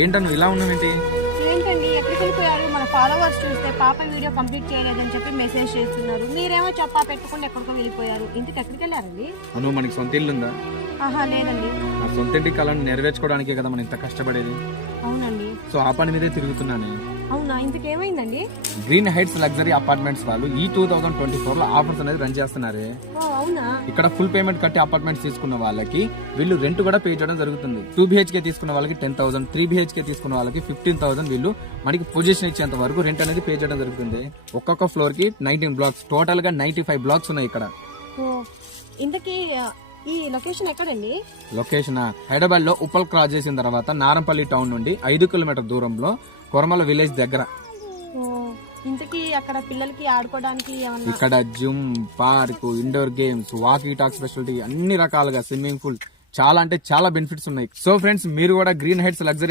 ఏంటను ఇలా ఉన్నావేంటి? ఏంటండి ఎక్కడికి వెళ్ళిపోయారు? మన ఫాలోవర్స్ చూస్తే పాప వీడియో కంప్లీట్ చేయలేదని చెప్పి మెసేజ్ చేస్తున్నారు. మీరేమో చెప్పా పెట్టుకుని ఎక్కడికో వెళ్ళిపోయారు. ఇంటికి ఎక్కడికి వెళ్ళారండి? అను మనకి సొంత ఇల్లు ఉందా? ఆహా లేదండి. ఆ సొంత ఇంటి కళను నెరవేర్చుకోవడానికే కదా మనం ఇంత కష్టపడేది. అవునండి. సో ఆ పని మీదే తిరుగుతున్నానే. అవునా, ఇంతకేమైందండి? గ్రీన్ హైట్స్ లగ్జరీ అపార్ట్మెంట్స్ వాళ్ళు ఈ 2024 లో ఆఫర్స్ అనేది రన్ చేస్తున్నారే. ఓ అవునా. ఇక్కడ ఫుల్ పేమెంట్ కట్టి అపార్ట్మెంట్స్ తీసుకున్న వాళ్ళకి వీళ్ళు రెంట్ కూడా పే చేయడం జరుగుతుంది. 2 BHK తీసుకున్న వాళ్ళకి 10,000, 3 BHK తీసుకున్న వాళ్ళకి 15,000 వీళ్ళు మనకి పొజిషన్ ఇచ్చేంత వరకు రెంట్ అనేది పే చేయడం జరుగుతుంది. ఒక్కొక్క ఫ్లోర్ కి 19 బ్లాక్స్, టోటల్ గా 95 బ్లాక్స్ ఉన్నాయి ఇక్కడ. ఓ ఇంతకీ ఈ లొకేషన్ ఎక్కడండి? లొకేషన్ హైదరాబాద్ లో ఉప్పల్ క్రాస్ చేసిన తర్వాత నారంపల్లి టౌన్ నుండి 5 కిలోమీటర్ దూరంలో కొరమల విలేజ్ దగ్గర. ఓ ఇంతకీ అక్కడ పిల్లలకి ఆడుకోవడానికి ఏమన్నా? ఇక్కడ జిమ్, పార్క్, ఇండోర్ గేమ్స్, వాకీ టాక్ స్పెషాలిటీ, అన్ని రకాలుగా స్విమ్మింగ్ పూల్, చాలా అంటే చాలా బెనిఫిట్స్ ఉన్నాయి. సో ఫ్రెండ్స్, మీరు కూడా గ్రీన్ హైట్స్ లగ్జరీ